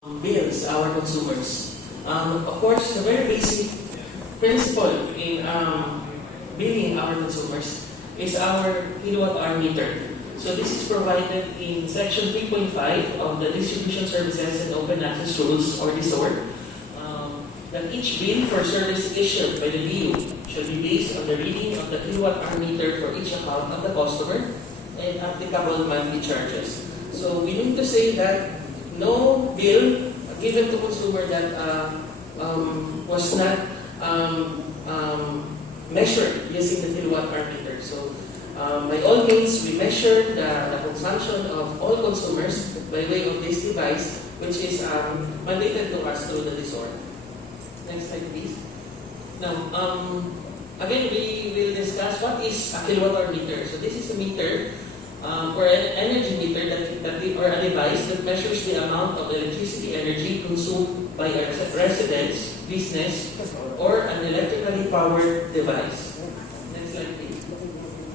bills our consumers. Of course, the very basic principle in billing our consumers is our kilowatt-hour meter. So this is provided in Section 3.5 of the Distribution Services and Open Access Rules, or DSUR, that each bill for service issued by the BU shall be based on the reading of the kilowatt-hour meter for each account of the customer and applicable monthly charges. So we need to say that no bill given to consumer that was not measured using the kilowatt-hour meter. So by all means, we measure the consumption of all consumers by way of this device, which is mandated to us through the DSUR. Next slide, please. Now, again, we will discuss what is a kilowatt-hour meter. So this is a meter or an energy meter or a device that measures the amount of electricity energy consumed by a residence, business, or an electrically powered device. Next slide, please.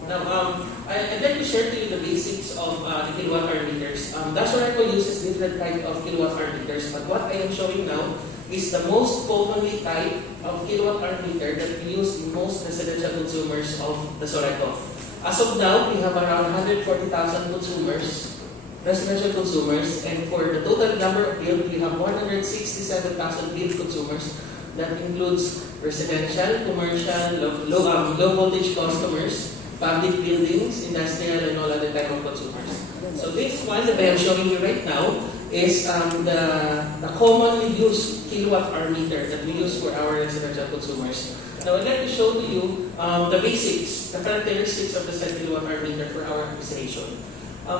Now, I'd like to share to you the basics of the kilowatt-hour meters. Dasureco uses different type of kilowatt-hour meters, but what I am showing now is the most commonly type of kilowatt-hour meter that we use in most residential consumers of Dasureco. As of now, we have around 140,000 consumers, residential consumers, and for the total number of billed, we have 167,000 billed consumers. That includes residential, commercial, low voltage customers, public buildings, industrial, and all other type of consumers. So this one that I am showing you right now is the commonly used kilowatt-hour meter that we use for our residential consumers. Now, I'd like to show to you the basics, the characteristics of the said kilowatt-hour meter for our appreciation.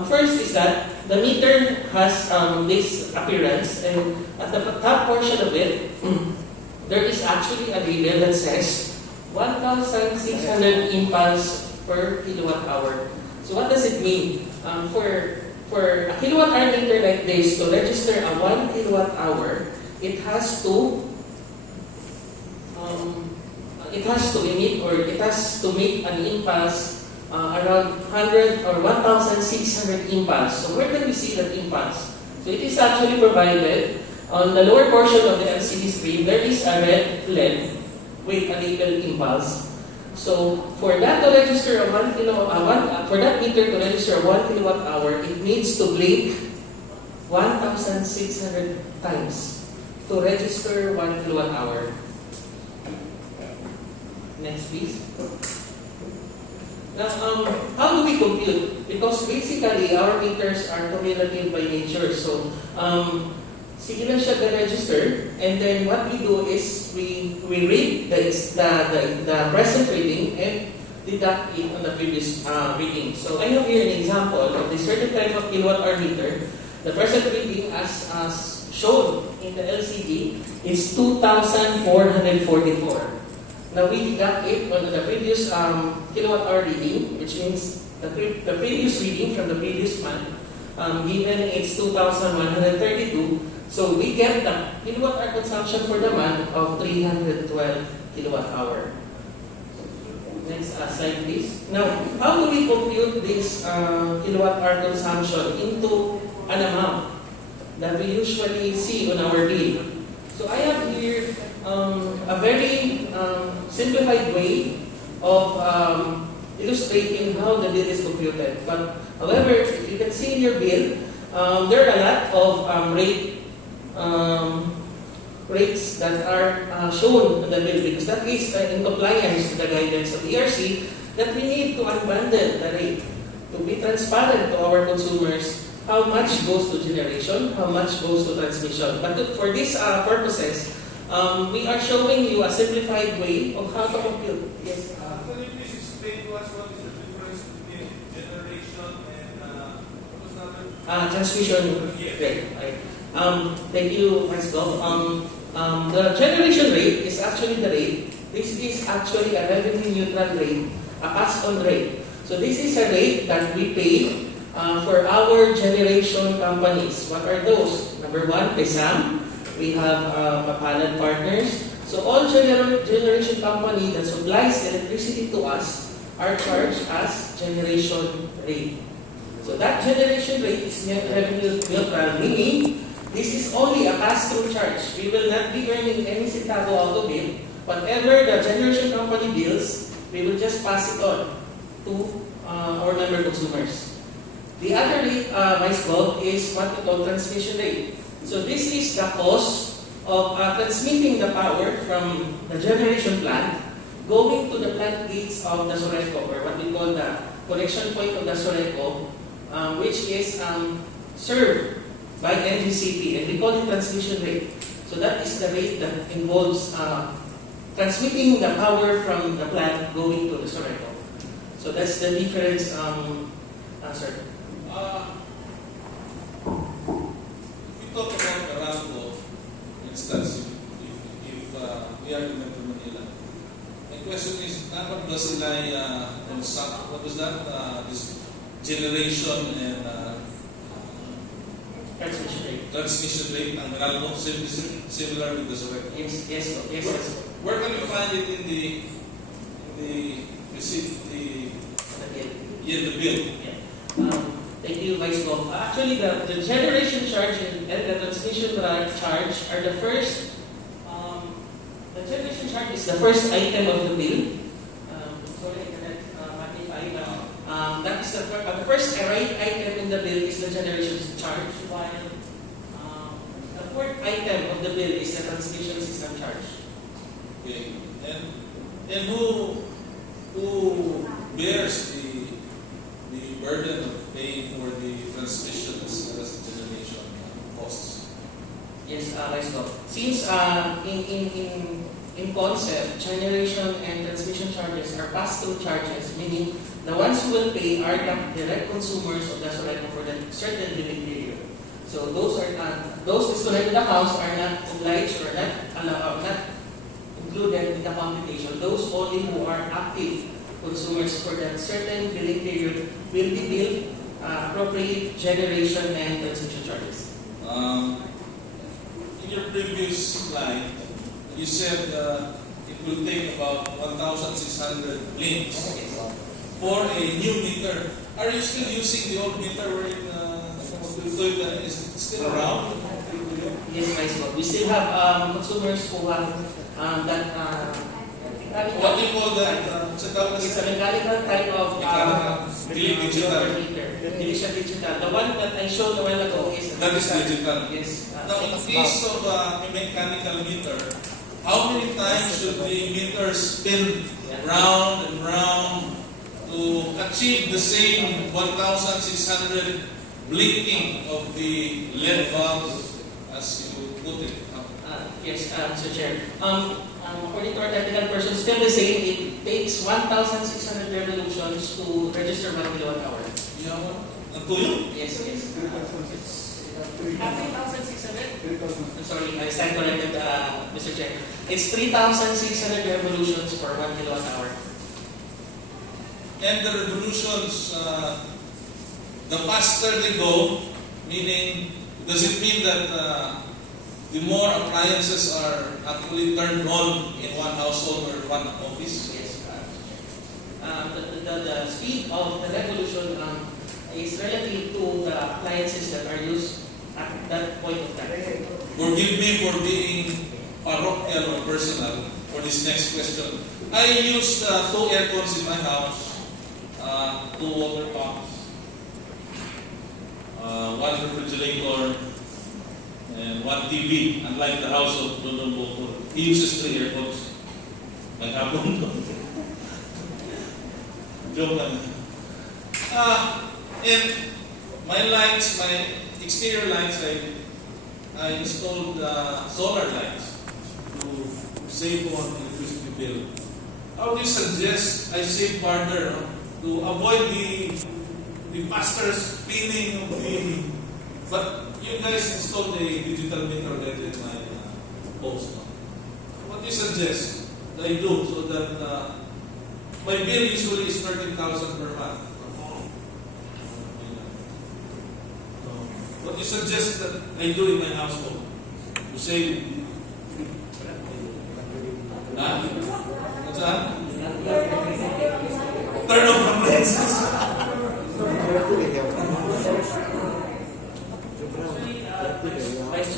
First is that the meter has this appearance, and at the top portion of it, there is actually a label that says 1,600 impulse per kilowatt-hour. So what does it mean? For a kilowatt-hour meter like this, to register a 1 kilowatt-hour, it has to emit, or it has to make an impulse around 100 or 1,600 impulse. So where can we see that impulse? So it is actually provided on the lower portion of the LCD screen. There is a red LED with a label impulse. So for that to register for that meter to register a 1 kilowatt-hour, it needs to blink 1,600 times to register 1 kilowatt-hour. Next, please. Now, how do we compute? Because basically, our meters are cumulative by nature. So, sige lang siya register, and then what we do is we read the present reading and deduct it on the previous reading. So, I have here an example of the certain type of kilowatt-hour meter. The present reading, as shown in the LCD, is 2,444. Now, we deduct it on the previous kilowatt-hour reading, which means the previous reading from the previous month, given it's 2,132. So, we get the kilowatt-hour consumption for the month of 312 kilowatt-hour. Next slide, please. Now, how do we compute this kilowatt-hour consumption into an amount that we usually see on our bill? So, I have here a very simplified way of illustrating how the bill is computed. But however, if you can see in your bill, there are a lot of rates that are shown on the bill, because that is in compliance with the guidance of the ERC that we need to unbundle the rate to be transparent to our consumers. How much goes to generation, how much goes to transmission. But for these purposes, we are showing you a simplified way of how to compute. Yes. Can you please explain to us what is the difference between generation and what was another? Transmission rate. Right. Thank you, Ms. Goff. The generation rate is actually the rate. This is actually a revenue neutral rate, a pass-on rate. So this is a rate that we pay for our generation companies. What are those? Number one, PESAM. We have Mapalan Partners. So all generation company that supplies electricity to us are charged as generation rate. So that generation rate is net revenue neutral, meaning this is only a pass-through charge. We will not be earning any centavo out of it. Whatever the generation company bills, we will just pass it on to our member consumers. The other rate, Vice Gov, is what we call transmission rate. So this is the cost of transmitting the power from the generation plant going to the plant gates of Dasureco, or what we call the connection point of Dasureco, which is served by NGCP, and we call it transmission rate. So that is the rate that involves transmitting the power from the plant going to Dasureco. So that's the difference, sir. If we talk about Aramco, for instance, if we are in Metro Manila, my question is, dapat ba sila what was that? This generation and transmission rate ng Aramco, similar with the Dasureco? Yes. Where can you find it in the receipt, the bill? Yeah. Thank you, Vice Gov. Actually, the generation charge and the transmission charge are the first. The generation charge is the first item of the bill. Sorry, I cannot magnify, but that is the first right item in the bill is the generation charge, while the fourth item of the bill is the transmission system charge. Okay. And who bears the burden of paying for the transmission as well as the generation costs? Yes, Vice Gov. Since in concept, generation and transmission charges are pass-through charges, meaning the ones who will pay are the direct consumers of Dasureco for the certain billing period. So those disconnected accounts are not obliged or not included in the computation. Those only who are active consumers for that certain billing period will be billed appropriate generation and transmission charges. In your previous slide, you said it will take about 1,600 blinks for a new meter. Are you still using the old meter where is it still around? Yes, Vice Gov. We still have consumers who have that. What do you call that? It's a mechanical type of digital. Digital. The one that I showed a while ago is that is digital. Yes. Now, in case of a mechanical meter, how many times should the meter spin round and round to achieve the same 1,600 blinking of the LED bulbs as you put it? Yes, Mr. Chair. According to our technical person, still the same. It takes 1,600 revolutions to register 1 kilowatt hour. Yeah, Tuyo? Yes. 3,600? I'm sorry, I stand corrected, Mr. Chair. It's 3,600 revolutions for 1 kilowatt hour. And the revolutions, the faster they go, meaning, does it mean that the more appliances are actually turned on in one household or one office? Yes. The speed of the revolution is relative to the appliances that are used at that point of time. Forgive me for being parochial or personal for this next question. I use 2 aircons in my house, 2 water pumps, 1 refrigerator, and 1 TV, unlike the house of Dodon Bokor. He uses 3 airpods. Maghapon to. Joke lang. And my lights, my exterior lights, I installed solar lights to save on electricity bill. How do you suggest I save further to avoid the faster spinning of the... But you guys installed a digital meter already in my post. What do you suggest that I do so that my bill usually is 13,000 per month? What do you suggest that I do in my household to save? What's that? Turn off appliances. Vice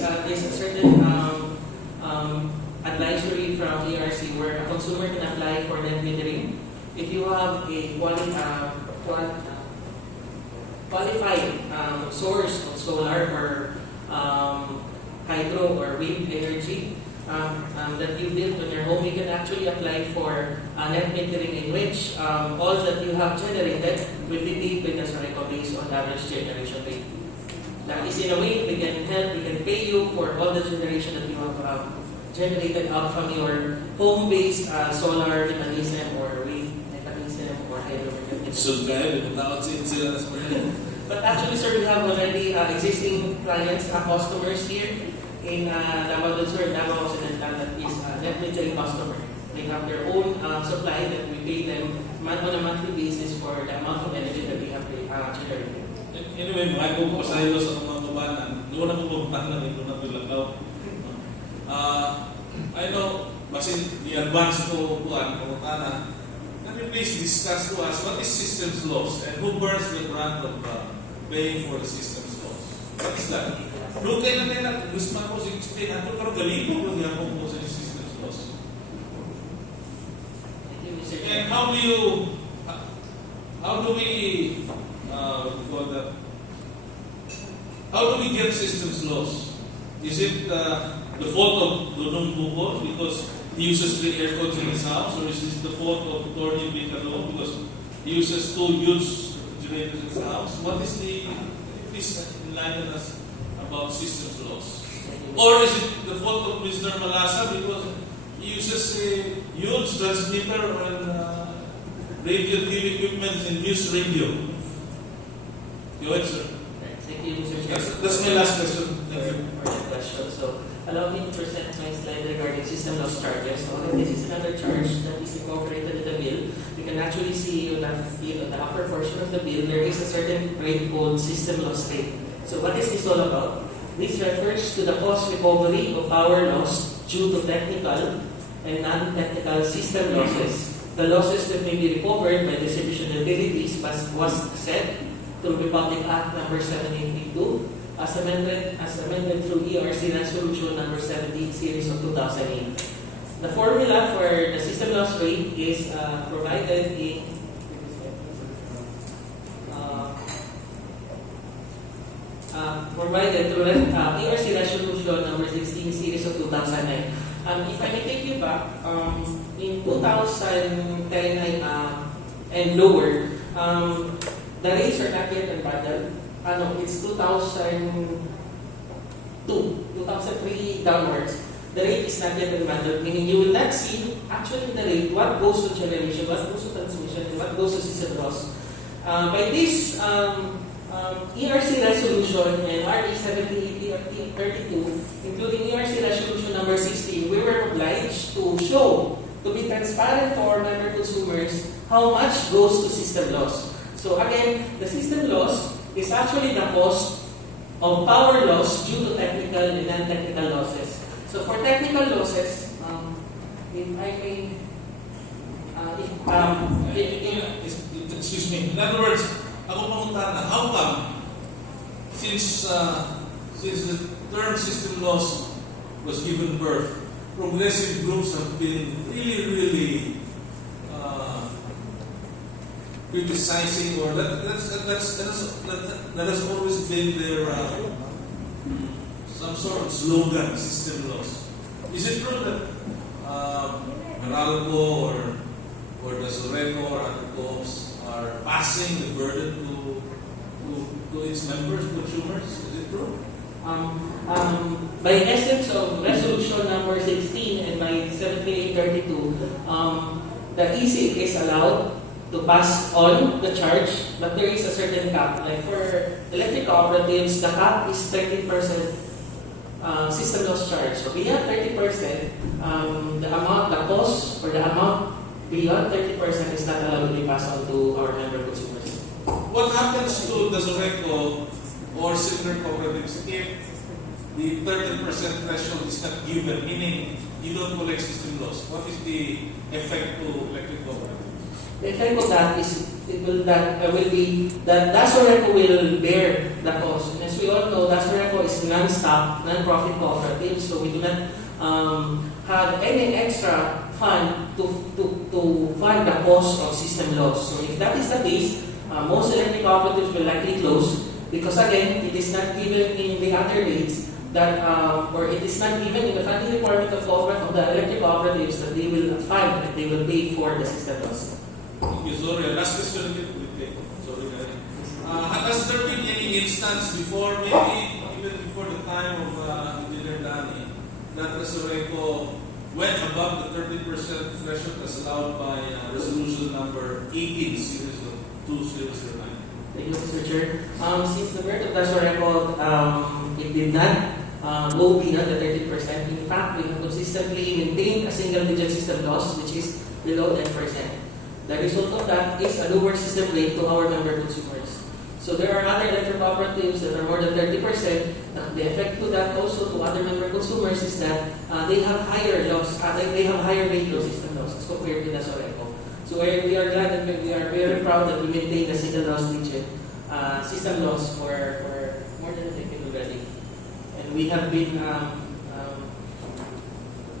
there's a certain advisory from ERC where a consumer can apply for net metering if you have a qualified source of solar or hydro or wind energy that you built on your home. You can actually apply for net metering in which all that you have generated will be paid by Dasureco based on average generation rate. That is, in a way, we can help, we can pay you for all the generation that you have generated out from your home-based solar mechanism or wind mechanism or hydro mechanism. So, but actually, sir, we have already existing clients, customers here in Davao del Sur, Davao Occidental, that is net metering customer. They have their own supply that we pay them on a monthly basis for the amount of energy that they have generated. Anyway, mga kong pasayo sa mga kabanan, doon ako pumuntahan na ito na tulakaw. I know, basin i-advance ko kuhan, pumuntahan. Can you please discuss to us what is systems loss and who bears the brunt of paying for the systems loss? What is that? Look kayo na kaya, gusto mo ko explain ako, pero galito ko niya kung po sa systems loss. And how do we get systems loss? Is it the fault of Lunong Buko because he uses 3 air codes in his house, or is it the fault of Tony Bicalo because he uses 2 huge refrigerators in his house? What is please enlighten us about systems loss? Or is it the fault of Mr. Malasa because he uses a huge transmitter and radio TV equipment and news radio? Go ahead, sir. Thank you, Mr. Chair. That's my last question. Thank you. For the question. So, allow me to present my slide regarding system loss charges. So, this is another charge that is incorporated in the bill. You can actually see on the upper portion of the bill, there is a certain rate called system loss rate. So, what is this all about? This refers to the cost recovery of power loss due to technical and non-technical system losses. The losses that may be recovered by distribution utilities was set through Republic Act number 782 as amended through ERC Resolution number 17 series of 2008. The formula for the system loss rate is provided in through ERC Resolution number 16 series of 2009. If I may take you back, in 2010 and lower, the rates are not yet unbundled. It's 2003 downwards. The rate is not yet unbundled, meaning you will not see actually the rate, what goes to generation, what goes to transmission, and what goes to system loss. By this ERC resolution and RA 7080-32, including ERC resolution number 16, we were obliged to show, to be transparent to our member consumers, how much goes to system loss. So again, the system loss is actually the cost of power loss due to technical and non-technical losses. So for technical losses, if I may, excuse me. In other words, ako pamunta na, how come since the term system loss was given birth, progressive groups have been really criticizing, or that has always been their some sort of slogan, system loss. Is it true that Meralco or Dasureco or other co-ops are passing the burden to its members, consumers? Is it true? By essence of resolution number 16 and by 7832, the EC is allowed to pass on the charge, but there is a certain cap. Like for electric cooperatives, the cap is 30% system loss charge. So beyond 30%, the cost or the amount beyond 30% is not allowed to be passed on to our member consumers. What happens to Dasureco or similar cooperatives if the 30% threshold is not given, meaning you don't collect system loss? What is the effect to electric cooperatives? The effect of that is will be that Dasureco will bear the cost. In a As we all know, Dasureco is a non-stop, non-profit cooperative, so we do not have any extra fund to fund the cost of system loss. So if that is the case, most electric cooperatives will likely close because again, it is not given in the other rates that, or it is not given in the funding requirement of the electric cooperatives that they will fund, that they will pay for the system loss. Okay, sorry, last question again. Sorry, has there been any instance before, maybe even before the time of Engineer Danny, that Dasureco went above the 30% threshold as allowed by resolution number 18 series of 2009? Thank you, Mr. Chair. Since the birth of Dasureco, it did not go beyond the 30%. In fact, we have consistently maintained a single-digit system loss, which is below 10%. The result of that is a lower system rate to our member consumers. So there are other electric cooperatives that are more than 30%. The effect to that also to other member consumers is that they have higher loss, they have higher rate of system loss as compared to Dasureco. So we are glad and we are very proud that we maintain the single loss digit system loss for more than a decade already. And we have been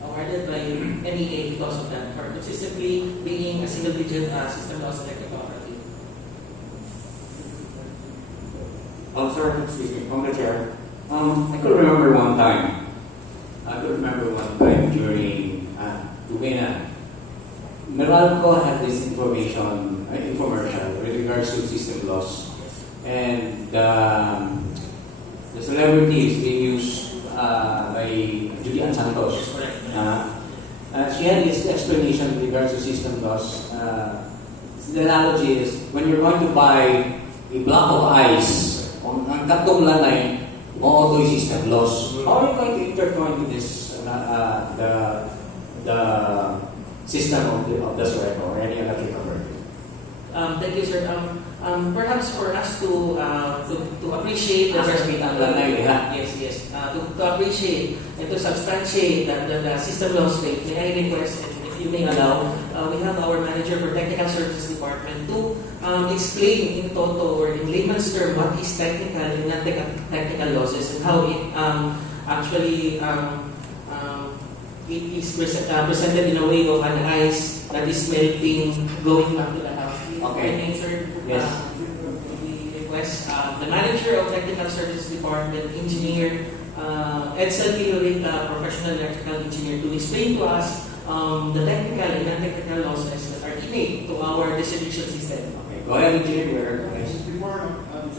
awarded by NEA because of that, for consistently being a single digit system loss electric cooperative. Sir, excuse me, from the chair. I could remember one time during Tuwena, Meralco had this infomercial with regards to system loss. And the celebrity is being used by Julian Santos. She had this explanation with regards to system loss. The analogy is when you're going to buy a block of ice, ang katong lanay, mo yung system loss. How are you going to intertwine to this the system of the Dasureco or any electric cooperative? Thank you, sir. Perhaps for us to appreciate the yes, to appreciate and to substantiate the system loss rate, may I request, if you may allow, we have our manager for technical services department to explain in toto or in layman's term what is technical and non-technical losses and how it actually it is presented in a way of an ice that is melting, going back to the house. Okay. Sir, yes. We request the manager of technical services department, engineer Edsel Pilurit, professional electrical engineer, to explain to us the technical and non-technical losses that are innate to our distribution system. Okay. Go ahead, engineer.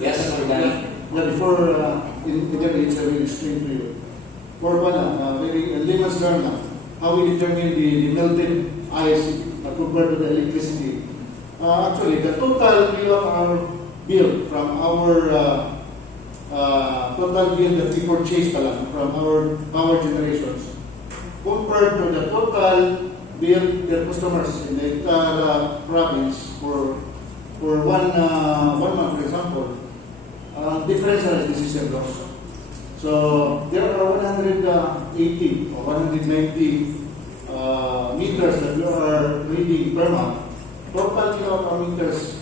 Yes, Sir Danny. Before it's I will explain to you. For one, very layman's term, how we determine the melted ice compared to the electricity. Actually, the total kilowatt-hour bill from our total bill that we purchase from our power generations compared to the total bill that customers in the entire province for one month, for example, difference is the system loss. So there are 180 or 190 meters that we are reading per month. Total kilowatt-hour meters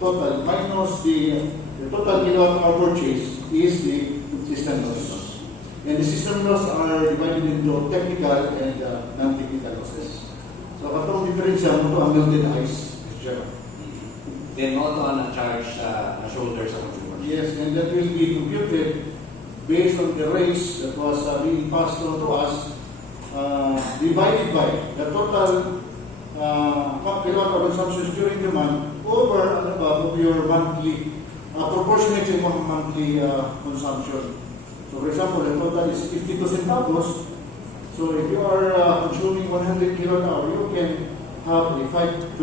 total minus the total kilowatt-hour purchase is the system loss. And the system loss are divided into technical and non-technical losses. So katong difference mo to ang melted ice. Then also on a charge shoulders of consumers. Yes, and that will be computed based on the rates that was being passed on to us, divided by the total kilowatt consumption during the month over and above of your monthly, proportionate to your monthly consumption. So for example, the total is 52 centavos. So if you are consuming 100 kilowatt hour, you can have a 5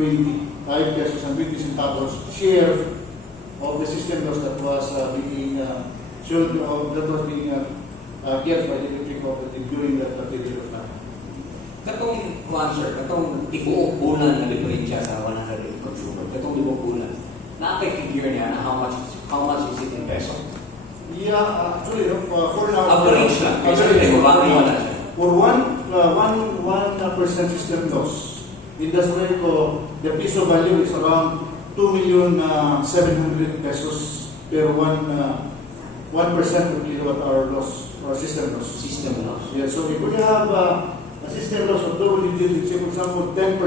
pesos and 20 centavos share of the system loss that was being get by the electric cooperative during that period of time. Katong answer, katong tibuok bulan na diferensya sa 108 consumer, katong tibuok bulan, na-figure niya na how much is it in peso? Yeah, actually, for now, Average lang. For 1% system loss, in Dasureco, the piso value is around 2,700,000 pesos per 1 1% of kilowatt hour loss or system loss. System loss. Yeah, so if we have a system loss of double digit, say for example 10%,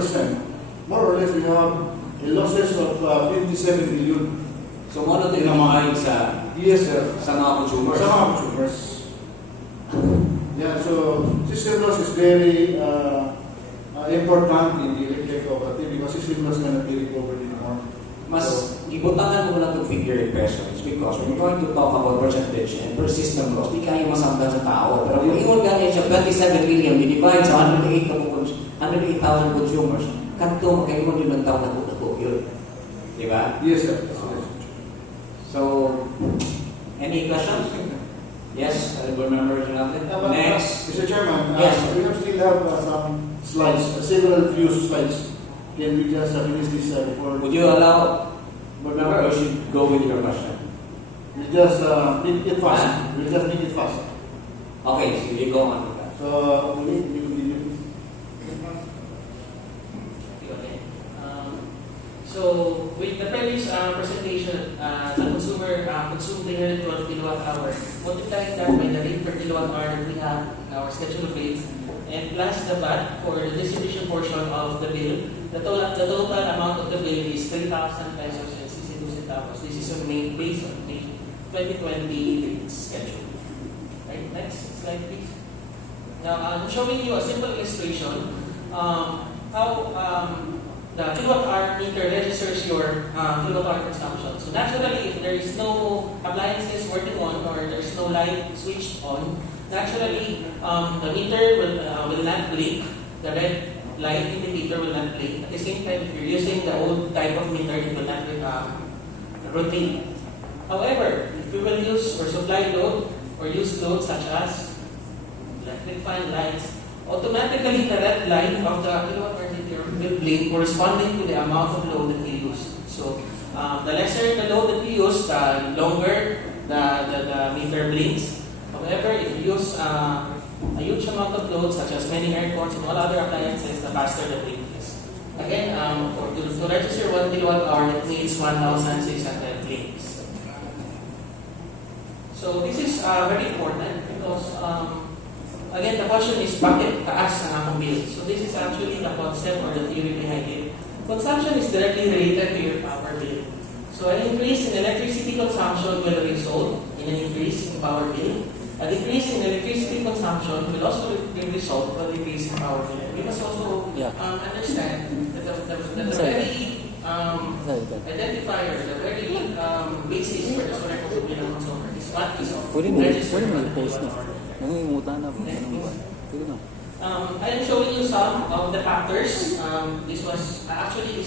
more or less we have a losses of 27 billion. So ano ito yung namakain sa Yes, sir. mga consumers? Sa mga consumers. Yeah, so system loss is very important in the electric cooperative because system loss cannot be recovered anymore. Mas ibutangan mo lang itong figure in pesos because when we're going to talk about percentage and per system loss, di kaya masambal sa tao. Pero kung ingon ganyan siya, 27 million, di-divide sa 108,000 consumers, kanto, magkaingon yun ng tao na kung yun. Di ba? Yes, sir. So, any questions? Yes, board members natin. Next. Mr. Chairman, Yes. we still have some slides, several few slides. Can we just finish this before? Would you allow board member or should go with your question? We just make it fast. We just make it fast. Okay, so you go on with that. So we continue. Okay. So with the previous presentation, the consumer consumed 312 kilowatt hour. Multiplying that by the rate per kilowatt hour that we have in our schedule of rates, and plus the VAT for the distribution portion of the bill, the total amount of the bill is 3,000 pesos and 62 centavos. This is based on the 2020 rate schedule. Right, next slide please. Now I'm showing you a simple illustration how the kilowatt hour meter registers your kilowatt hour consumption. So naturally, if there is no appliances working on or there is no light switched on, naturally the meter will not blink. The red light indicator will not blink. At the same time, if you're using the old type of meter, it will not rotate. However, if you will use or supply load or use load such as electric fan lights, automatically the red line of the kilowatt hour meter will blink corresponding to the amount of load that you use. So the lesser the load that you use, the longer the meter blinks. However, if you use a huge amount of load such as many aircons and all other appliances, the faster the blink is. Again, to register 1 kilowatt hour, that means 1,600 blinks. So this is very important because again, the question is, bakit taas ang akong bill? So this is actually the concept or the theory behind it. Consumption is directly related to your power bill. So an increase in electricity consumption will result in an increase in power bill. A decrease in electricity consumption will also result in a decrease in power bill. We must also understand that the very identifier, the very basis for the Dasureco bill ng consumer is what is registered on the kilowatt hour. I am showing you some of the factors. This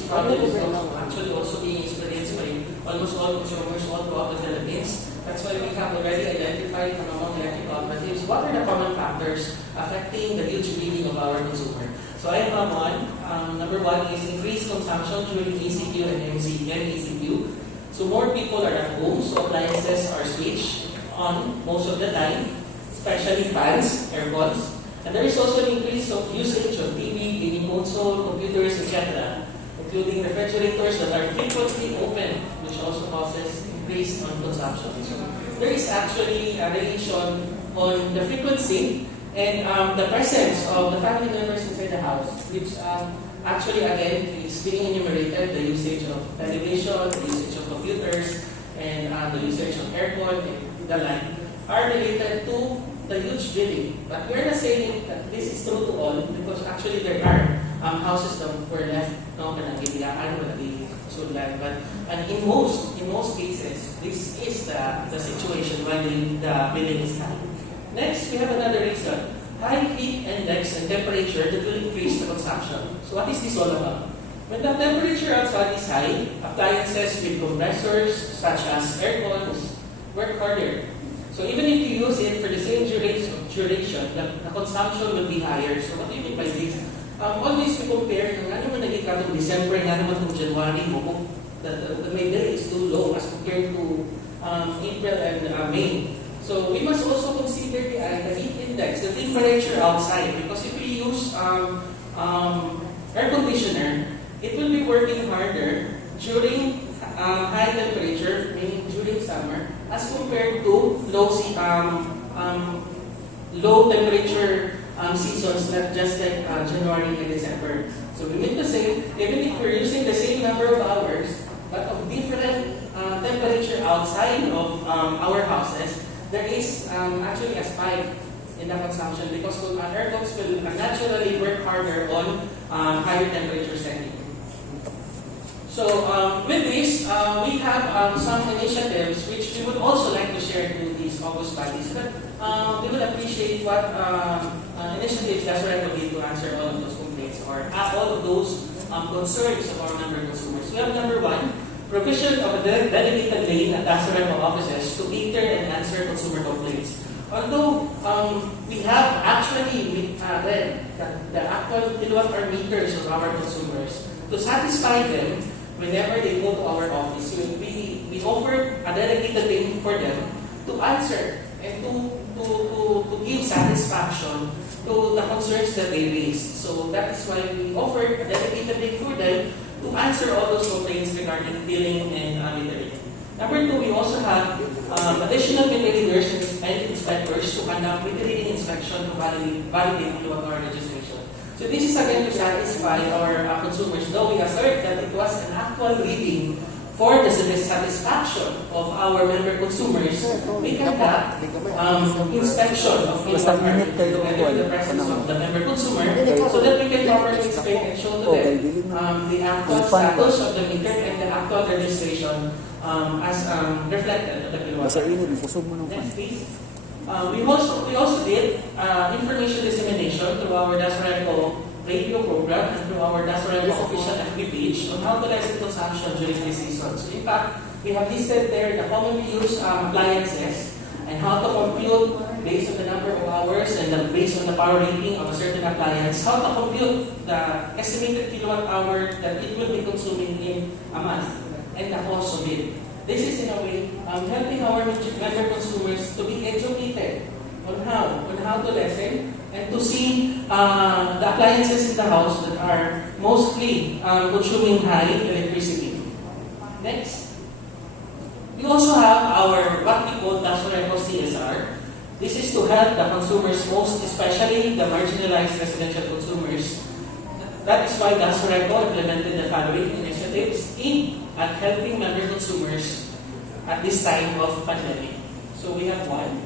problem is actually also being experienced by almost all consumers all throughout the Philippines. That's why we have already identified from among electric cooperatives what are the common factors affecting the huge billing of our consumer. So I have one. Number one is increased consumption during ECQ and MECQ. So more people are at home, so appliances are switched on most of the time, especially fans, aircons. And there is also an increase of usage of TV, gaming console, computers, etc., including refrigerators that are frequently open, which also causes increase on consumption. So there is actually a relation on the frequency and the presence of the family members inside the house, which actually again is being enumerated, the usage of television, the usage of computers, and the usage of aircon and the like, are related to the huge billing. But we are not saying that this is true to all because actually there are houses that were left kanang sulan. But in most cases, this is the situation when the billing is high. Next, we have another reason. High heat index and temperature that will increase the consumption. So what is this all about? When the temperature outside is high, appliances with compressors such as aircons work harder. So even if you use it for the same duration, the consumption will be higher. So what do you mean by this? Always we compare, nga naman naging katong December, nga naman itong January, the May bill is too low as compared to April and May. So we must also consider the heat index, the temperature outside, because if we use air conditioner, it will be working harder during high temperature, meaning during summer, as compared to low temperature seasons like just like January and December. So we mean to say, even if we're using the same number of hours, but of different temperature outside of our houses, there is actually a spike in the consumption because air pumps will naturally work harder on higher temperature setting. So with this, we have some initiatives which we would also like to share to these August bodies. But we would appreciate what initiatives Dasureco did to answer all of those complaints or all of those concerns of our member consumers. We have number one, provision of a dedicated lane at Dasureco offices to cater and answer consumer complaints. Although we have actually read the actual kilowatt-hour meters of our consumers, to satisfy them whenever they go to our office, we offer a dedicated lane for them to answer and to give satisfaction to the concerns that they raised. So that is why we offer a dedicated lane for them to answer all those complaints regarding billing and metering. Number two, we also have additional metering and inspectors to conduct metering inspection to validate kilowatt-hour registration. So this is again to satisfy our consumers, though we assert that it was an actual reading for the satisfaction of our member consumers. We conduct inspection of kilowatt-hour together with the presence of the member consumer so that we can properly inspect and show to them the actual status of the meter and the actual registration as reflected at the kilowatt-hour. Next, please. We also did information dissemination through our Dasureco radio program and through our Dasureco official FB page on how to lessen consumption during this season. So in fact, we have listed there the commonly used appliances and how to compute based on the number of hours and based on the power rating of a certain appliance, how to compute the estimated kilowatt hour that it will be consuming in a month and the cost of it. This is in a way helping our member consumers to be educated on how to lessen and to see the appliances in the house that are mostly consuming high electricity. Next, we also have our what we call Dasureco CSR. This is to help the consumers, most especially the marginalized residential consumers. That is why Dasureco implemented the following initiatives aimed at helping member consumers at this time of pandemic. So we have one,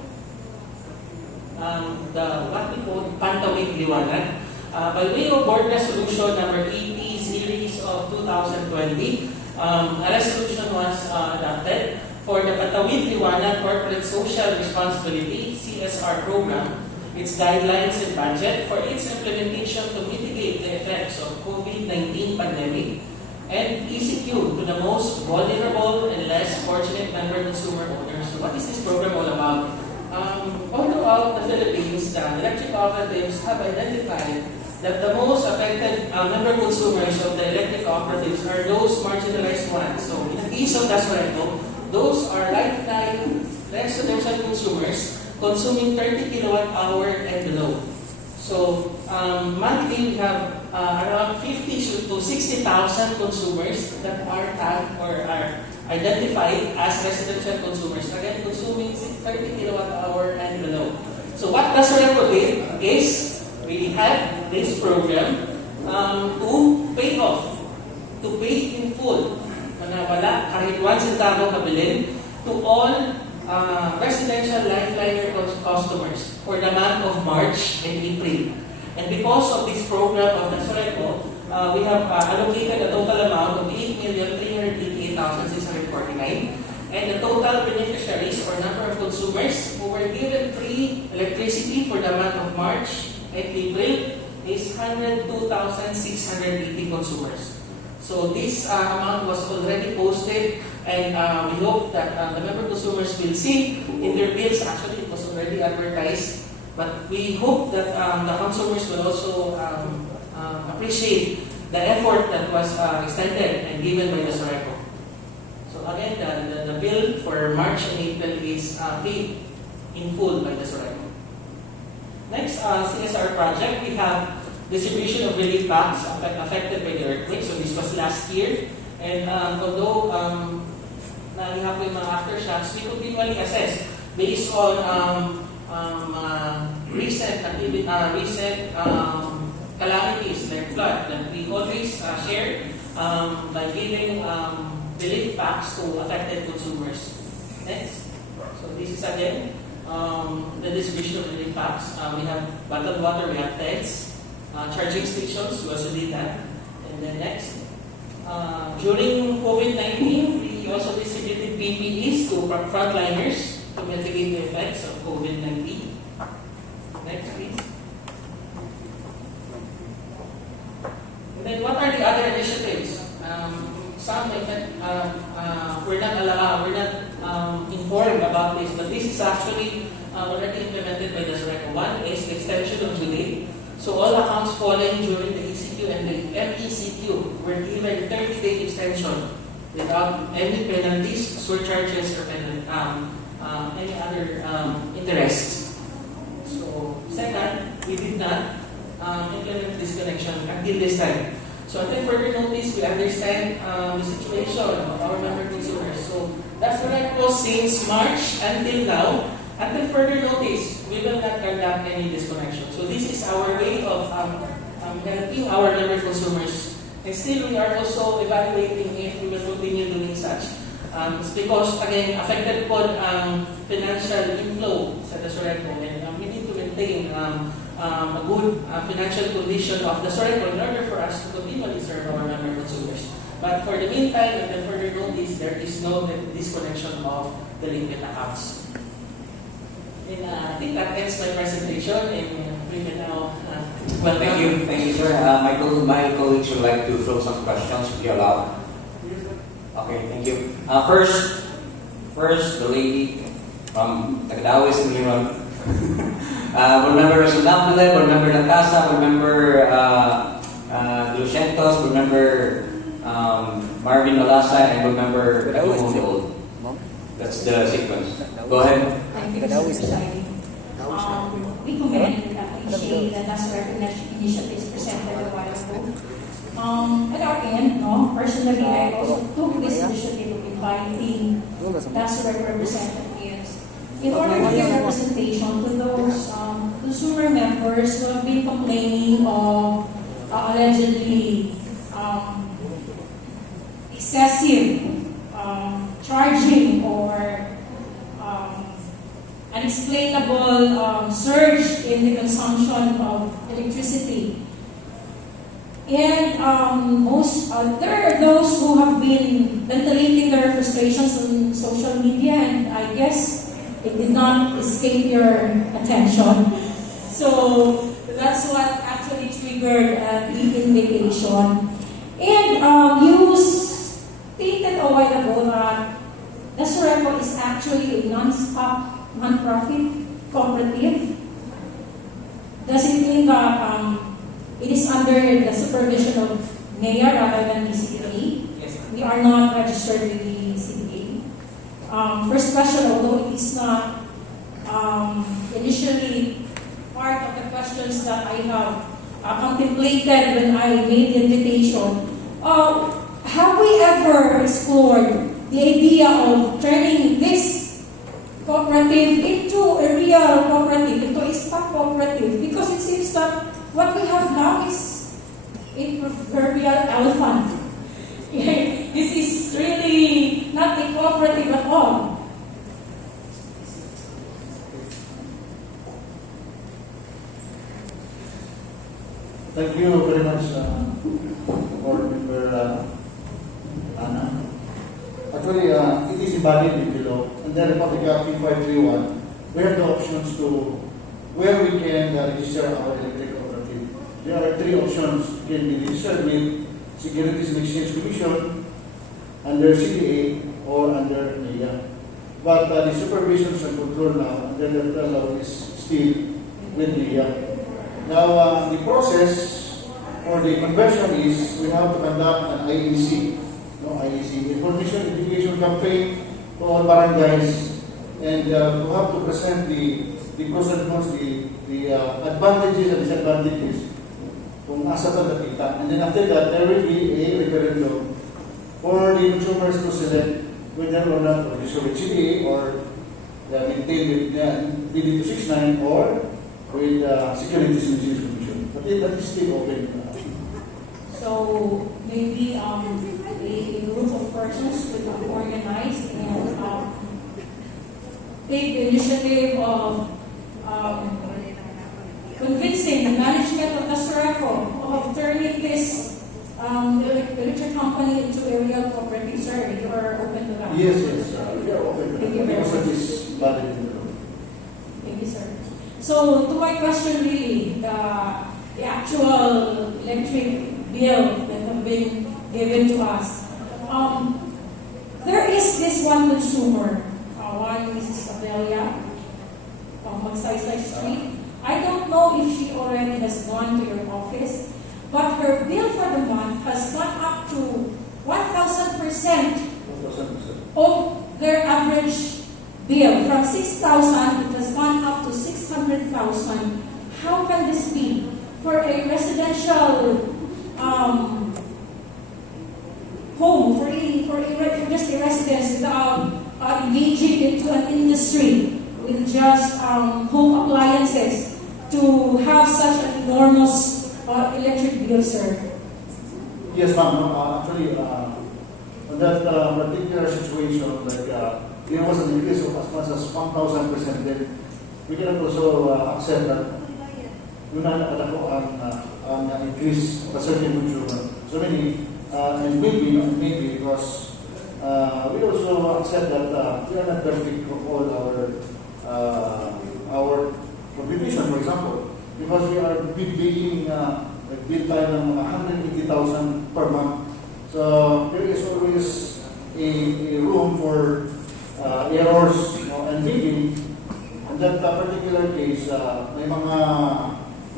what we call Pantawid Liwanag. By way of Board Resolution number 80 series of 2020, a resolution was adopted for the Pantawid Liwanag Corporate Social Responsibility CSR program, its guidelines and budget for its implementation to mitigate the effects of COVID-19 pandemic and ECQ to the most vulnerable and less fortunate member consumer owners. So what is this program all about? All throughout the Philippines, the electric cooperatives have identified that the most affected member consumers of the electric cooperatives are those marginalized ones. So in the case of Dasureco, those are lifetime residential consumers consuming 30 kilowatt hour and below. So monthly we have around 50 to 60,000 consumers that are tagged or are identified as residential consumers, again consuming 30 kilowatt hour and below. So what Dasureco did is we had this program to pay off, to pay in full, na wala kahit 1 centavo kabilin, to all residential lifeliner customers for the month of March and April. And because of this program of Dasureco, we have allocated a total amount of 8,388,649. And the total beneficiaries or number of consumers who were given free electricity for the month of March and April is 102,680 consumers. So this amount was already posted, and we hope that the member consumers will see in their bills. Actually, it was already advertised, but we hope that the consumers will also appreciate the effort that was extended and given by Dasureco. So again, the bill for March and April is paid in full by Dasureco. Next CSR project, we have distribution of relief packs affected by the earthquake. So this was last year, and although nangyayari po yung mga aftershocks, we continually assess based on recent calamities like flood that we always share by giving relief packs to affected consumers. Next. So this is again the distribution of relief packs. We have bottled water, we have tents, charging stations, we also did that. And then next. During COVID-19, we also distributed PPEs to frontliners to mitigate the effects of COVID-19. Next, please. And then what are the other initiatives? Some we're not informed about this, but this is actually already implemented by Dasureco. One is the extension of due date. So all accounts falling during the ECQ and the MECQ were given 30-day extension without any penalties, surcharges, or any other interest. So second, we did not implement disconnection until this time. So until further notice, we understand the situation of our member consumers. So that's what I call since March until now. Until further notice, we will not conduct any disconnection. So this is our way of helping our member consumers. And still, we are also evaluating if we will continue doing such. It's because, again, affected po ang financial inflow sa Dasureco, and we need to maintain a good financial condition of Dasureco in order for us to continually serve our member consumers. But for the meantime, until further notice, there is no disconnection of the liquid accounts. And I think that ends my presentation, and we can now welcome. Thank you, sir. My colleagues would like to throw some questions if you allow. Okay, thank you. First, the lady from Tagadawis and Liron. Board member Resundapule, board member Natasa, board member Lucientos, board member Marvin Olasa, and board member Old. That's the sequence. Go ahead. Thank you, Mr. Presiding. We commend and appreciate the Dasureco initiatives presented a while ago. At our end, personally, I also took this initiative of inviting Dasureco representatives in order to give representation to those consumer members who have been complaining of allegedly excessive charging or unexplainable surge in the consumption of electricity. And there are those who have been ventilating their frustrations on social media, and I guess it did not escape your attention. So that's what actually triggered the invitation. And you stated a while ago that Dasureco is actually a non-profit cooperative. Does it mean that it is under the supervision of mayor rather than the CPA? Yes, ma'am. We are not registered with the CPA. First question, although it is not initially part of the questions that I have contemplated when I made the invitation, have we ever explored the idea of turning this cooperative into a real cooperative, into a stock cooperative? Because it seems that what we have now is a proverbial elephant. This is really not a cooperative at all. Thank you very much, Board Member Anna. Actually, it is embodied in the law. And then Republic Act 531, we have the options to where we can register our electric cooperative. There are three options. It can be registered with Securities and Exchange Commission, under CDA, or under NIA. But the supervisions and control now under the law is still with NIA. Now, the process for the conversion is we have to conduct an IEC, Information Education Campaign to all barangays, and to have to present the pros and cons, the advantages and disadvantages kung asa pa nakita. And then after that, there will be a referendum for the consumers to select whether or not registered with CDA or maintained with PD 269 or with Security Services Commission. But that is still open. So maybe a group of persons will organize and take the initiative of convincing the management of Dasureco of turning this electric company into a real cooperative. Sir, you are open to that? Yes, we are open to Thank you that. very Because of much. this body in the room. Thank you, sir. So, to my question really, the actual electric bill that have been given to us. There is this one consumer, one Mrs. Abelia, from Magsaysay Street. I don't know if she already has gone to your office, but her bill for the month has gone up to 1,000% 1,000%. of their average bill. From 6,000, it has gone up to 600,000. How can this be for a residential home, for just a residence without engaging into an industry with just home appliances to have such an enormous electric bill, sir? Yes, ma'am. No, actually, on that particular situation, like there was an increase of as much as 1,000%. Then we cannot also accept that yun ang increase of a certain consumer. So many, and maybe because we also accept that we are not perfect of all our contribution, for example, because we are paying bill tayo ng mga 180,000 per month. So there is always a room for errors, and maybe in that particular case, may mga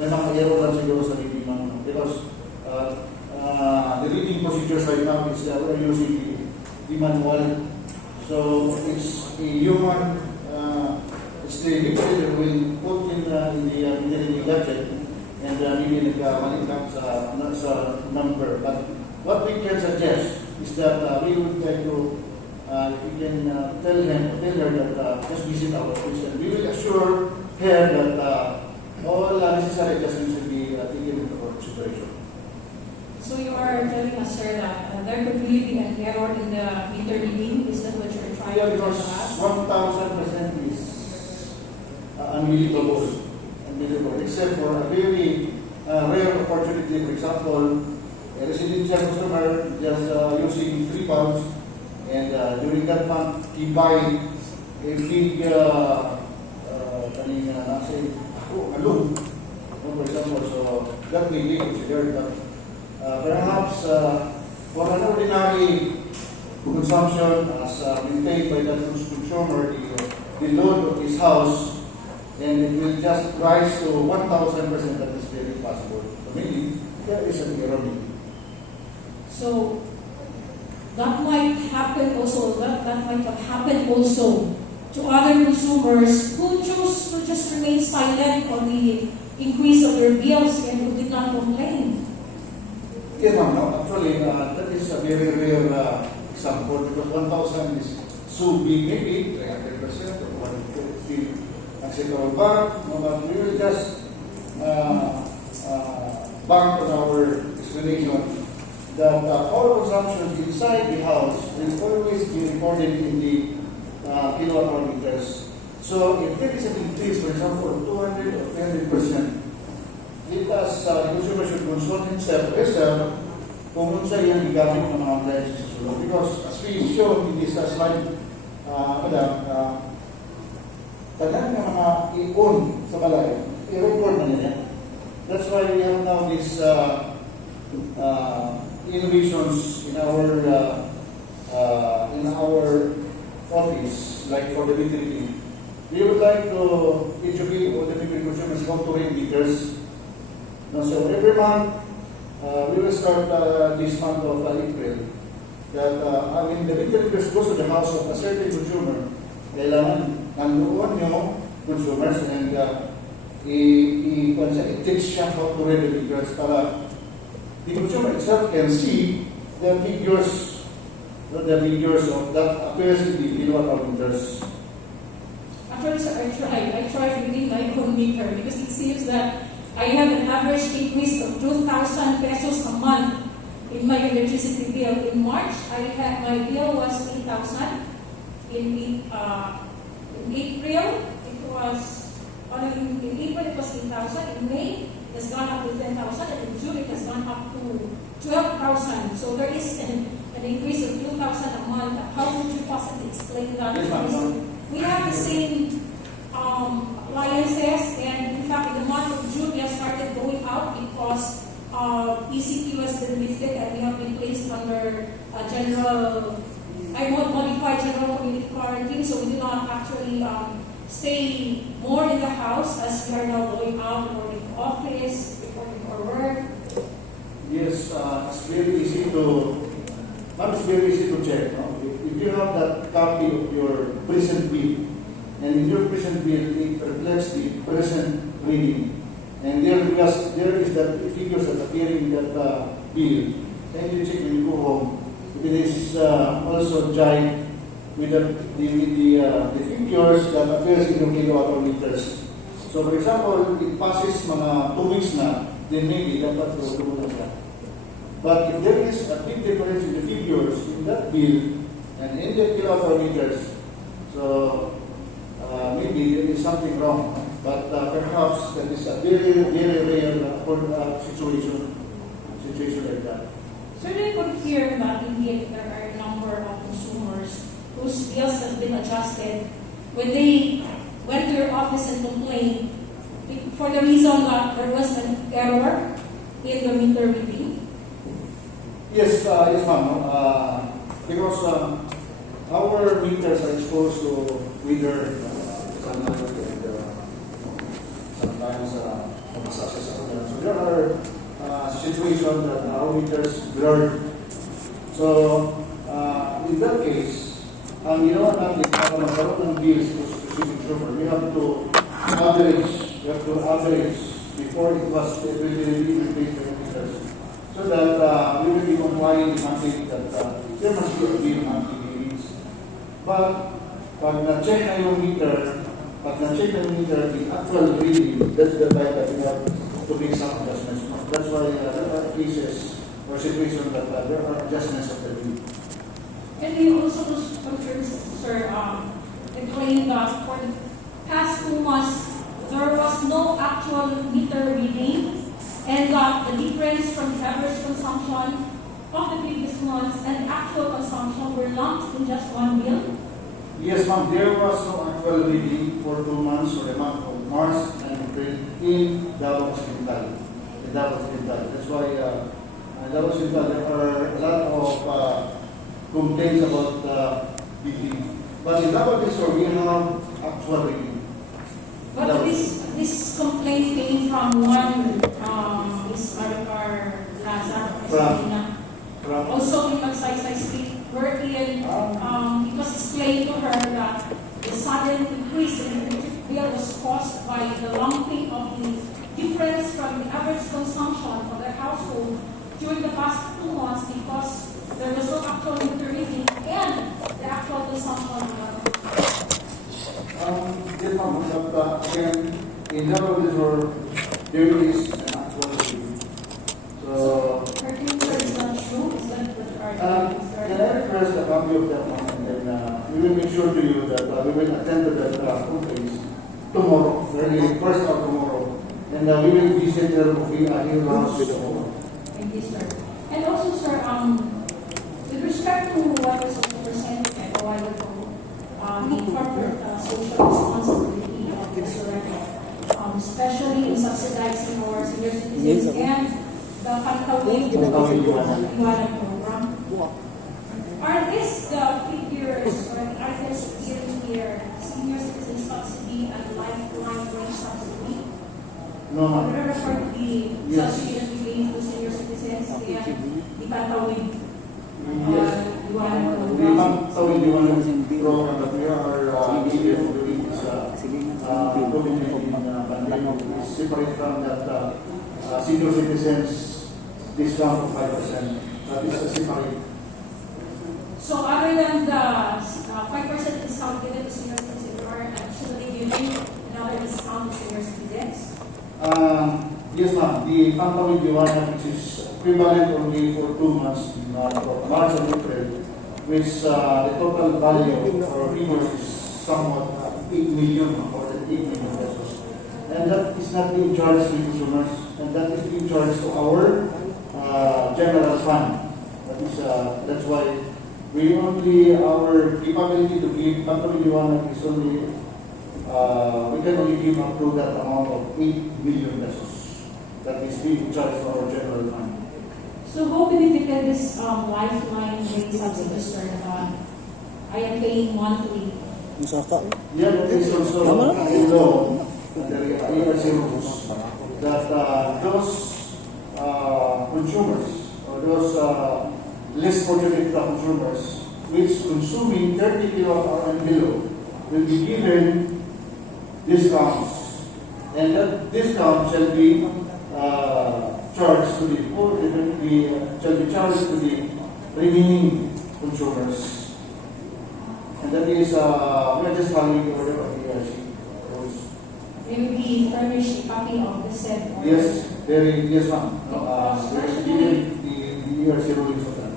error lang siguro sa reading because the reading procedures right now is we're using the manual. So it's a human, it's the dictator will put in the gadget and maybe nagkamali lang sa number. But what we can suggest is that we would like to, if we can tell her that just visit our office, and we will assure her that all necessary adjustments will be taken into consideration. So you are telling us, sir, that there could really be an error in the meter reading? Is that what you're trying Yeah, to tell because us? 1,000% is unbelievable, except for a very rare opportunity. For example, a residential customer just using 3 pounds, and during that month, he buy a big, alum, for example. So that may be considered, but perhaps for an ordinary consumption as maintained by that consumer, the load of his house, and it will just rise to 1,000%. That is very possible. So maybe there is an error. So that might happen also. That might have happened also to other consumers who choose to just remain silent on the increase of their bills and who did not complain. Yes, ma'am. No, actually, that is a very rare example because 1,000 is so big, maybe 300% or 150 acceptable. But we will just bank on our explanation that all consumption inside the house will always be recorded in the kilowatt hour meters. So if there is an increase, for example, of 200 or 300%, it as the consumer should consult himself kung unsa yan gigamit ng mga appliances sa sulod. Because as we shown in this slide, tanan ng mga i-on sa balay, i-record na nila. That's why we have now this innovations in our office, like for the meter reading. We would like to educate all the meter consumers how to read meters. So every month, we will start this month of April. That when the meter readers goes to the house of a certain consumer, kailangan nandoon yung consumers and i-teach siya how to read the meters para the consumer itself can see the figures the figures of that appears in the kilowatt hour meters? Actually, sir, I tried reading my own meter because it seems that I have an average increase of 2,000 pesos a month in my electricity bill. In March, my bill was 8,000. In April, it was in April it was 8,000. In May, it has gone up to 10,000, and in June it has gone up to 12,000. So there is an increase of 2,000 a month. How would you possibly explain that? Yes, ma'am. We have the same appliances, and in fact, in the month of June, we have started going out because ECQ has been lifted and we have been placed under modified general community quarantine, so we do not actually stay more in the house as we are now going out, going to office, reporting for work. Yes, it's very easy to, not it's very easy to check. No? If you have that copy of your present bill, and in your present bill, it reflects the present reading, and there is that figures that appear in that bill, then you check when you go home. It is also jive with the figures that appears in your kilowatt hour meters. So for example, it passes mga 2 weeks na, then maybe dapat tulungan ka. But if there is a big difference in the figures in that bill and in the kilowatt hour meters, so maybe there is something wrong. But perhaps that is a very, very rare situation like that. So do you confirm that indeed there are a number of consumers whose bills have been adjusted when they went to your office and complained for the reason that there was an error in the meter reading? Yes, yes, ma'am. Because our meters are exposed to weather, sometimes success. So there are situations that our meters blurred. So in that case, you know, natin para magkaroon ng bills to specific consumer, we have to average before it was really replaced by meters, so that we will be complying with something that there must be a bill monthly readings. But pag na-check na yung meter, the actual reading, that's the time that we have to make some adjustments. That's why there are cases or situations that there are adjustments of the bill. Can you also confirm, sir, explain that for the past 2 months, there was no actual meter reading, and that the difference from the average consumption of the previous months and the actual consumption were lumped in just one bill? Yes, ma'am. There was no actual reading for 2 months for the month of March and April in Davao Occidental. That's why Davao Occidental, there are a lot of complaints about reading. But in Davao Occidental, we have actual reading. But this complaint came from one Miss Maricar Plaza, also in Magsaysay Street, wherein it was explained to her that the sudden increase in the electric bill was caused by the lumping of the difference from the average consumption of the household during the past 2 months, because there was no actual meter reading and the actual consumption. Yes, ma'am. But again, in Davao Occidental, there is an actual reading. So Her answer is not true. Is that what can I request a copy of that one, and then we will make sure to you that we will attend to that complaints tomorrow, early first of tomorrow, and we will visit your house tomorrow. Thank you, sir. And also, sir, with respect to what was presented a while ago, the corporate social responsibility of Dasureco, especially in subsidizing our senior citizens and the panlalawigan program. Are these the figures or the items appearing here, senior citizen subsidy and lifeline rate subsidy? No, ma'am. We're referring to the Yes. subsidy that we gave to senior citizens and the panlalawigan Yes. The panlalawigan program that we are giving during this COVID-19 pandemic is separate from that senior citizens discount of 5%. That is a separate. So other than the 5% discount given to senior citizens, you are actually giving another discount to senior citizens? Yes, ma'am. The panlalawigan, which is equivalent only for 2 months, for March and April, which the total value for viewers is somewhat 8 million, more than 8 million pesos. And that is not being charged to consumers, and that is being charged to our general fund. That's why we only, our capability to give panlalawigan is only, we can only give up to that amount of 8 million pesos. That is being charged to our general fund. So how benefited this lifeline rate subsidy, sir? I am paying monthly. Yeah, that is also a law under the ERC rules that those consumers or those less fortunate consumers which consuming 30 kilowatt and below will be given discounts, and that discount shall be charged to shall be charged to the remaining consumers. And that is, we are just following the order of the ERC rules. They will be furnished a copy of the said order. Yes, yes, ma'am. We're given the ERC rulings of that.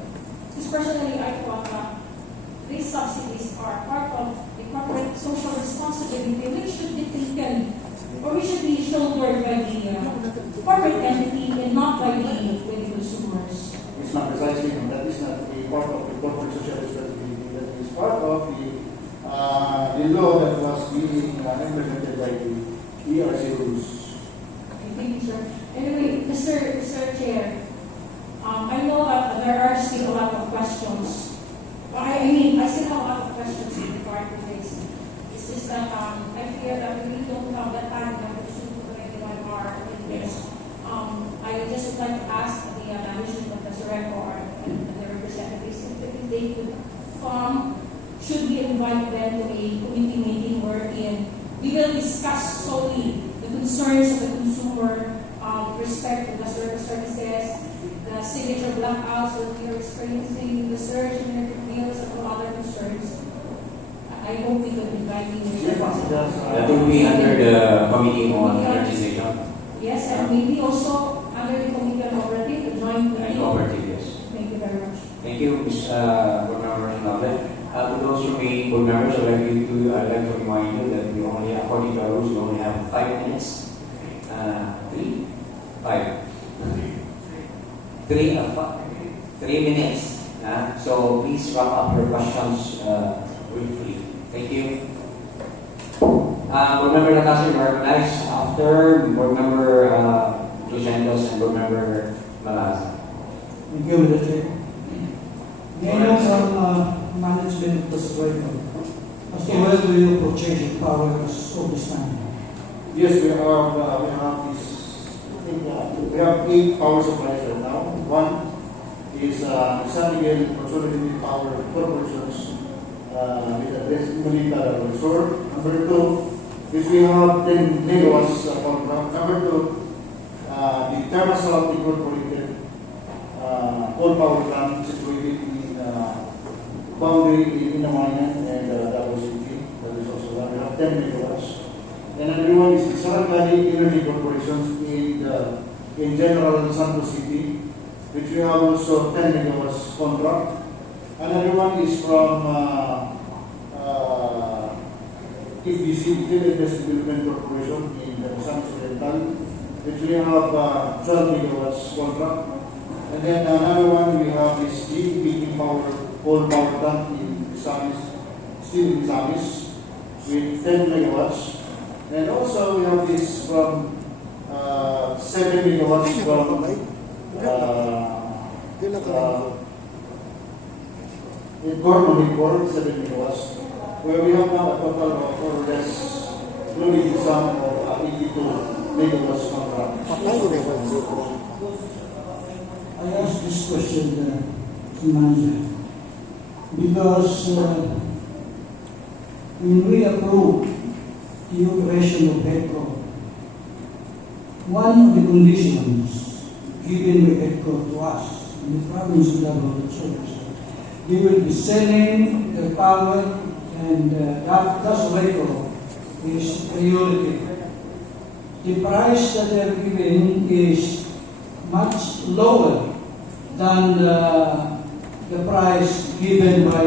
Because personally, I thought these subsidies are part of the corporate social responsibility, which should be taken, or which should be shouldered by the corporate entity and not by the consumers. It's not precisely, and that is not a part of the corporate social responsibility. That is part of the law that was being implemented by the ERC rules. Okay, thank you, sir. Anyway, Mr. Chair, I know that there are still a lot of questions. Well, I still have a lot of questions in regard to this. It's just that I fear that we really don't have that time to pursue the 21 hour in this. I just would like to ask the management of Dasureco and the representatives if they could come, should we invite them to a committee meeting wherein we will discuss solely the concerns of the consumer with respect to Dasureco services, the signature blackouts that we are experiencing, the surge in electric bills, and all other concerns. I hope we could invite you. That will be under the Committee on Energization. Yes, and maybe also under the Committee on Cooperative, the joint And committee. cooperative, yes. Thank you very much. Thank you, Ms. Board Member Rinaldo. To those remaining board members, I'd like to remind you that we only, according to our rules, we only have 5 minutes. 3 minutes. So please wrap up your questions briefly. Thank you. Board Member Dasureco, you are recognized after Board Member Lucendos and Board Member Malaza. Thank you, Mr. Chair. Ngayon from management of Dasureco, as to whether you purchase power of this time. Yes, we have this. I think we have 8 power supplies right now. One is San Miguel Consolidated Power Corporations with address in Manila, Dasureco. Number 2 is we have 10 megawatts contract. Number 2, the Thermasol Incorporated coal power plant situated in boundary in Inamayan and Davao City. That is also one. We have 10 megawatts. And another one is the Sarangani Energy Corporation in General Santos City, which we have also 10 megawatts contract. Another one is from FDC, Philippines Development Corporation in San Occidental, which we have 12 megawatts contract. And then another one we have is GPP coal power plant in Misamis, still in Misamis, with 10 megawatts. And also we have this from 7 megawatts from in Gorman, 7 megawatts, where we have now a total of more or less, including the sum of 82 megawatts contract. I asked this question to manager because when we approve the operation of EDCO, one of the conditions given by EDCO to us in the province of Davao they will be selling their power, and Dasureco is priority. The price that they are giving is much lower than the price given by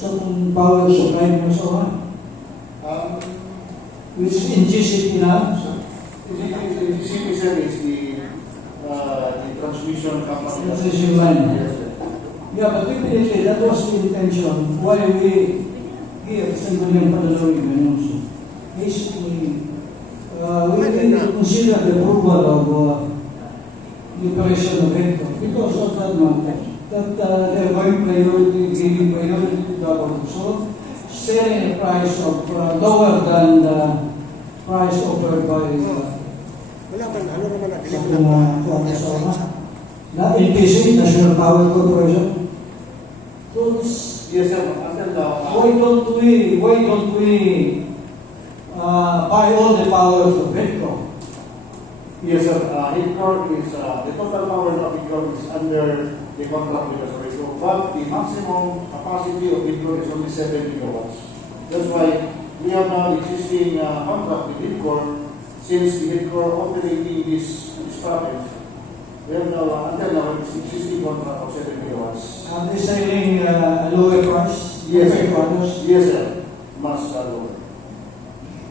some power supply and so on, which is in GCP now. GCP service, the transmission company. Transmission line. Yes, sir. Yeah, but definitely that was the intention why we here sangguniang panlalawigan also. Basically, we need to consider the approval of the operation of Recto because of that matter. That they're going giving priority to government. So, selling a price of lower than the price offered by NPC, National Power Corporation. So, Yes, sir. Until now, why don't we buy all the powers of Recto? yes, sir. Hidcore is the total power of Hidcore is under the contract with Dasureco, but the maximum capacity of Hidcore is only 7 gigawatts. That's why we have now existing contract with Hidcore since the Hidcore operating this province. We have now until now existing contract of 7 gigawatts. Are they selling a lower price? Yes, compared to sir. others? Yes, sir. Much lower.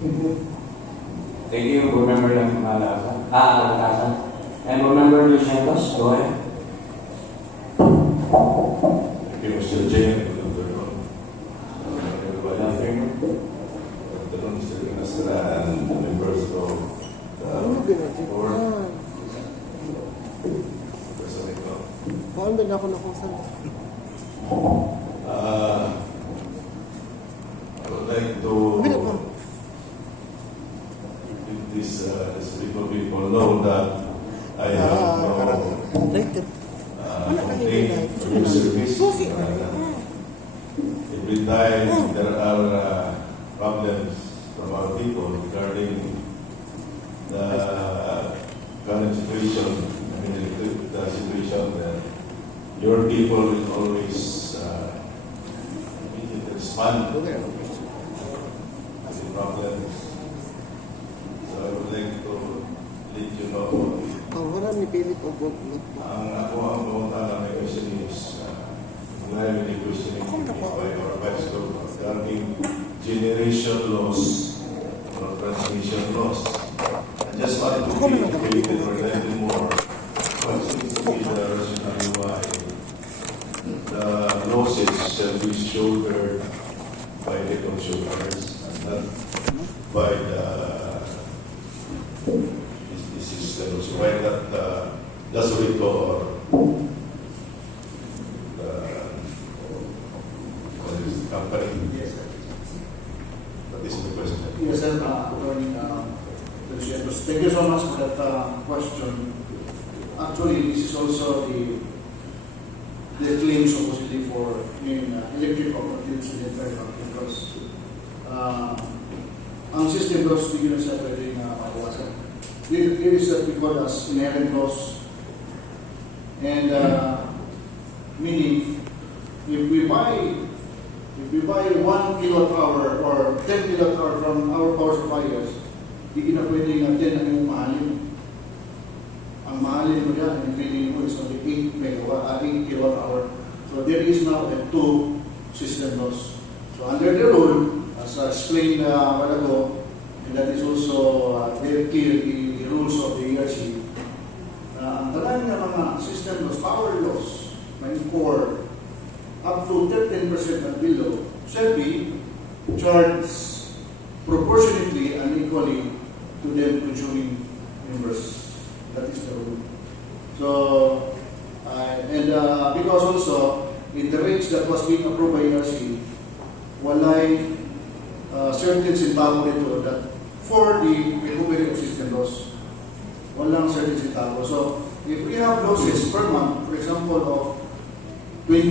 Thank you. Thank you, Board Member Alcázar. And Board Member Lucientos, go ahead. Thank you, Mr. Chair. Good afternoon. Everybody. Good afternoon, Mr. Canastra and the members of the board. I would like to let this people know that I have no complaint from your service. Every time there are problems from our people regarding the current situation, the situation that your people will always immediately respond to the problems. So I would like to let you know. Ang ako ang pumunta ng may question is ngayon may questioning by our vice regarding generation loss or transmission loss. I just want to be educated or learn more what seems to be the rationale why the losses shall be shouldered by the consumers and not by the system. So why not Dasureco or the company? Yes, sir. That is the question. Yes, sir. Attorney Lucientos, thank you so much for that question. Actually, this is also the claim supposedly for electric cooperatives in the federal because ang system loss bigyan na sa pwedeng mabawasan. It is what we call as inherent loss. And meaning, if we buy 1 kilowatt hour or 10 kilowatt hour from our power suppliers, hindi na pwedeng 10 ang yung mahalin. Ang mahalin mo yan, ang pwedeng mo is only 8 kilowatt hour. So there is now a 2 system loss. So under the rule, as I explained a while ago, and that is also very clear the rules of the ERC, ang talang ng mga system loss, power loss, may core, up to 13% and below, shall be charged proportionately and equally to them consuming members. That is the rule. So, because also, in the rates that was being approved by ERC, walay certain centavo nito that for the recovery of system loss, walang certain centavo. So, if we have losses per month, for example, of 20